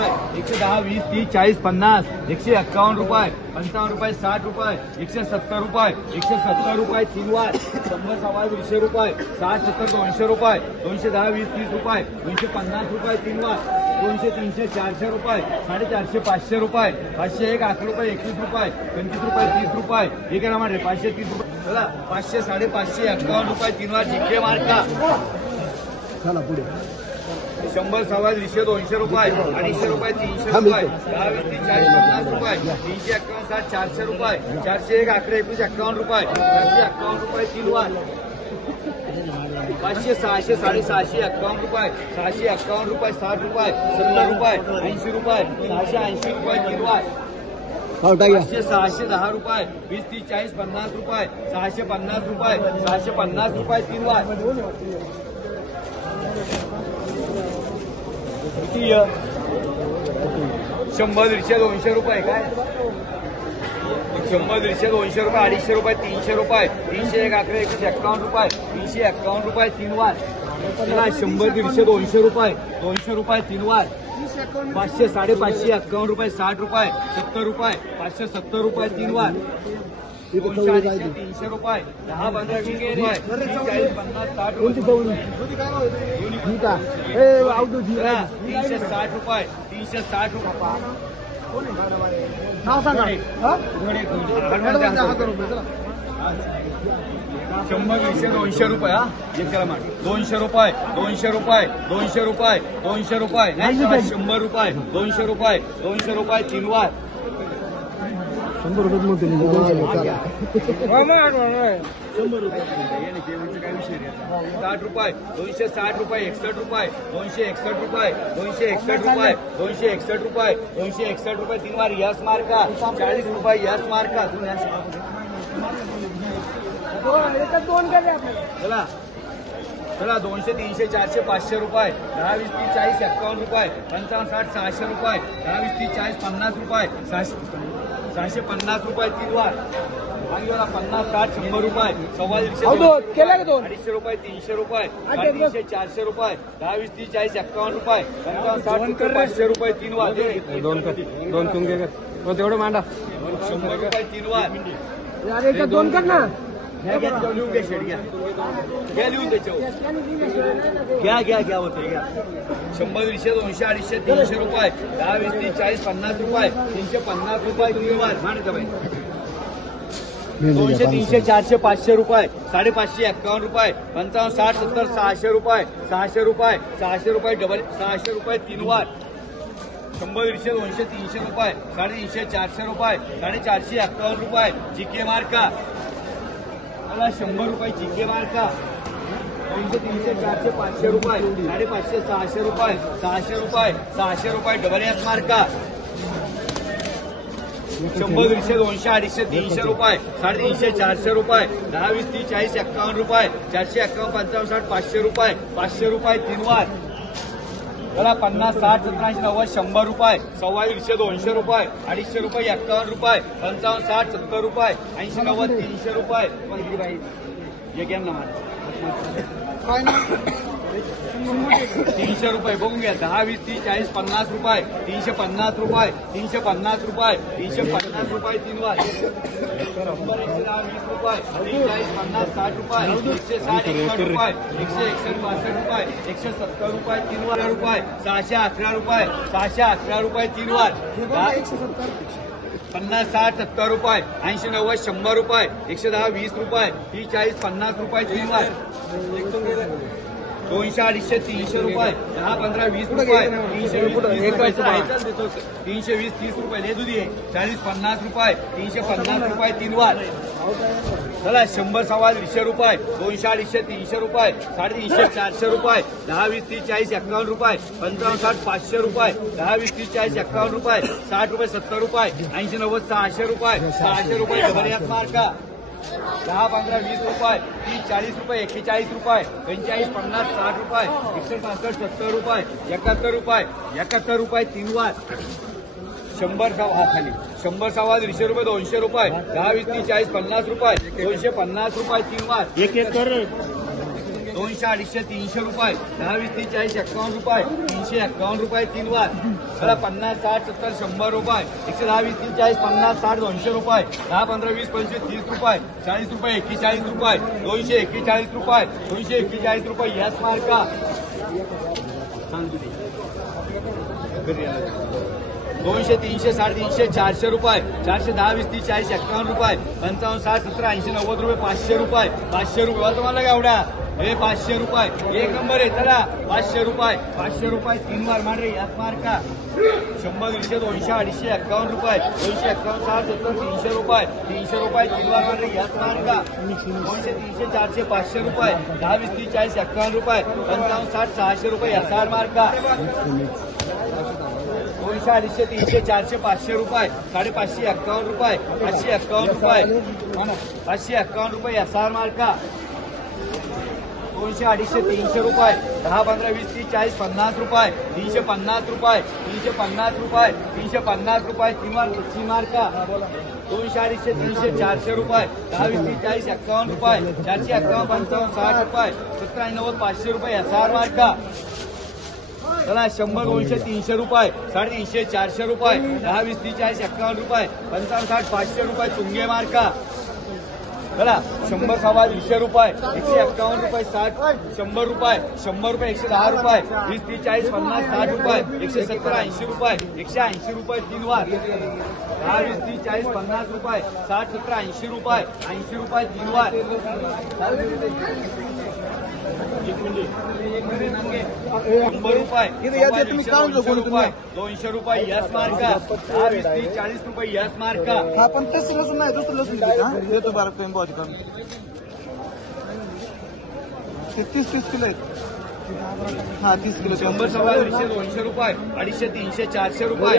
रुपये 110 20 30 40 50 151 रुपये 55 रुपये 60 रुपये 170 रुपये 170 रुपये 3 वार 100 सव्वा 100 रुपये 60 70 200 रुपये 210 20 30 रुपये 250 रुपये 3 वार 200 300 400 रुपये 450 500 रुपये 501 11 रुपये 21 रुपये 25 रुपये 30 रुपये हे करा मारे 530 रुपये चला 500 550 51 रुपये 3 वार जिंके मार्का चला पुढे 100 सव्वा 100 200 रुपये 250 रुपये 300 रुपये 10 20 40 50 रुपये 351 60 400 रुपये 401 11 21 51 रुपये 451 रुपये 3 वार 500 600 650 51 रुपये 651 रुपये 60 रुपये 70 रुपये 80 रुपये 680 रुपये 3 वार 500 610 रुपये 20 30 40 50 रुपये 650 रुपये 650 रुपये 3 वार 100 150 200 रुपये काय 100 150 200 रुपये 250 रुपये 300 रुपये 301 11 21 51 रुपये 351 रुपये 3 वार 100 150 200 रुपये 200 रुपये 3 वार 500 550 51 रुपये 60 रुपये 70 रुपये 570 रुपये 3 वार 300 रुपये 10 15 20 रुपये 40 50 60 रुपये 360 रुपये 360 रुपये नाव सांगा 100 200 200 रुपये हा एक करा मार 200 रुपये 200 रुपये 200 रुपये 200 रुपये नाही 100 रुपये 200 रुपये 200 रुपये 3 वार 100 रुपये मध्ये 100 रुपये 260 रुपये 61 रुपये 261 रुपये 261 रुपये 261 रुपये 261 रुपये 3 वार यस मार्का 40 रुपये यस मार्का चला चला 200 300 400 500 रुपये 10 20 30 40 51 रुपये 55 60 600 रुपये 10 20 30 40 50 रुपये 650 रुपये 3 वार 50 60 100 रुपये सव्वा 250 रुपये 300 रुपये 300 400 रुपये 10 20 30 40 51 रुपये 55 60 500 रुपये 3 वार दोन तुंगे कर तेवढं मांडा 100 रुपये 3 वार दोन कर ना लिहून घ्या शेड घ्या लिहून त्याच्यावर घ्या होतं घ्या 100 200 200 250 300 रुपये 10 20 30 40 50 रुपये 350 रुपये 3 वार मानायचं बाई 200 300 400 500 रुपये 550 51 रुपये 55 60 70 600 रुपये 600 रुपये 600 रुपये डबल 600 रुपये 3 वार 100 150 200 300 रुपये 350 400 रुपये 450 51 रुपये जीके मार्का 100 रुपये जीके मार्का 200 300 400 500 रुपये 550 600 रुपये 600 रुपये डबल एस मार्का 100 150 200 250 300 रुपये 350 400 रुपये 10 20 30 40 51 रुपये 451 55 60 500 रुपये 3 वार चला 50 60 70 80 90 100 रुपये सव्वा 150 200 रुपये 250 रुपये 51 रुपये 55 60 70 रुपये 80 90 300 रुपये हे घ्या ना काय ना 300 रुपये बघून घ्या 10 20 30 40 50 रुपये 350 रुपये 350 रुपये 350 रुपये 3 वार 100 120 रुपये 40 50 60 रुपये 160 61 रुपये 161 62 रुपये 170 रुपये 3 वार रुपये 611 रुपये 611 रुपये 3 वार 50 60 70 रुपये 80 90 100 रुपये 110 20 रुपये 30 40 50 रुपये 3 वार 200 250 300 रुपये 10 15 20 रुपये 320 30 रुपये ले दुधी 40 50 रुपये 350 रुपये 3 वार चला 100 सव्वा 150 रुपये 200 300 रुपये 350 400 रुपये 10 20 30 40 51 रुपये 55 60 500 रुपये 10 20 30 40 51 रुपये 60 रुपये 70 रुपये 80 90 600 रुपये 600 रुपये डबल यात मार्का 10 15 20 रुपये 30 40 रुपये 41 रुपये 45 50 60 रुपये 61 65 70 रुपये 71 रुपये 71 रुपये 3 वार 100 सव्वा खाली 100 सव्वा 150 रुपये 200 रुपये 10 20 30 40 50 रुपये 250 रुपये 3 वार एक एक कर 200, 250, 300 रुपये 10, 20, 30, 40, 51 रुपये 351 रुपये 3 वार चला 50, 60, 70, 100 रुपये 110, 20, 30, 40, 50, 60, 200 रुपये 10, 15, 20, 25, 30 रुपये 40 रुपये 41 रुपये 241 रुपये 241 रुपये याच मार्का 200, 300, 350, 400 रुपये 410, 20, 30, 40, 51 रुपये 55, 60, 70, 80, 90 रुपये 500 रुपये 500 रुपये तुम्हाला एवढा हे 500 रुपये एक नंबर आहे चला 500 रुपये 3 वार मांडरे याच मार्का 100, 150, 200, 51 रुपये 251, 60, 70, 300 रुपये 300 रुपये 3 वार मांडरे याच मार्का 200, 300, 400, 500 रुपये 10, 20, 30, 40, 51 रुपये 55, 60, 600 रुपये याचा मार्का 200, 250, 300, 400, 500 रुपये 550, 51 रुपये 551 रुपये 551 रुपये याचा मार्का 200, 250, 300 रुपये 10, 15, 20, 30, 40, 50 रुपये 350 रुपये 350 रुपये 350 रुपये 3 मार्का 200, 250, 300, 400 रुपये 10, 20, 30, 40, 51 रुपये 451, 55, 60 रुपये 70, 90, 500 रुपये याचा मार्का चला 100, 200, 300 रुपये 350, 400 रुपये 10, 20, 30, 40, 51 रुपये 55, 60, 500 रुपये चुंगे मार्का चला 100 सव्वा 200 रुपये 151 रुपये 60, 100 रुपये 100 रुपये 110 रुपये 20, 30, 40, 50, 60 रुपये 170, 80 रुपये 180 रुपये 3 वार 10, 20, 30, 40, 50 रुपये 60, 70, 80 रुपये 80 रुपये 3 वार 100 रुपये 200 रुपये यस मार्का 10, 20, 30, 40 रुपये यस मार्का हा पण तसं लसूण नाही दुसरं लसूण देतो बारा टाइम भाजी करून ते 30 किलो आहेत हा 30 किलो 100, 200, 200 रुपये 250, 300, 400 रुपये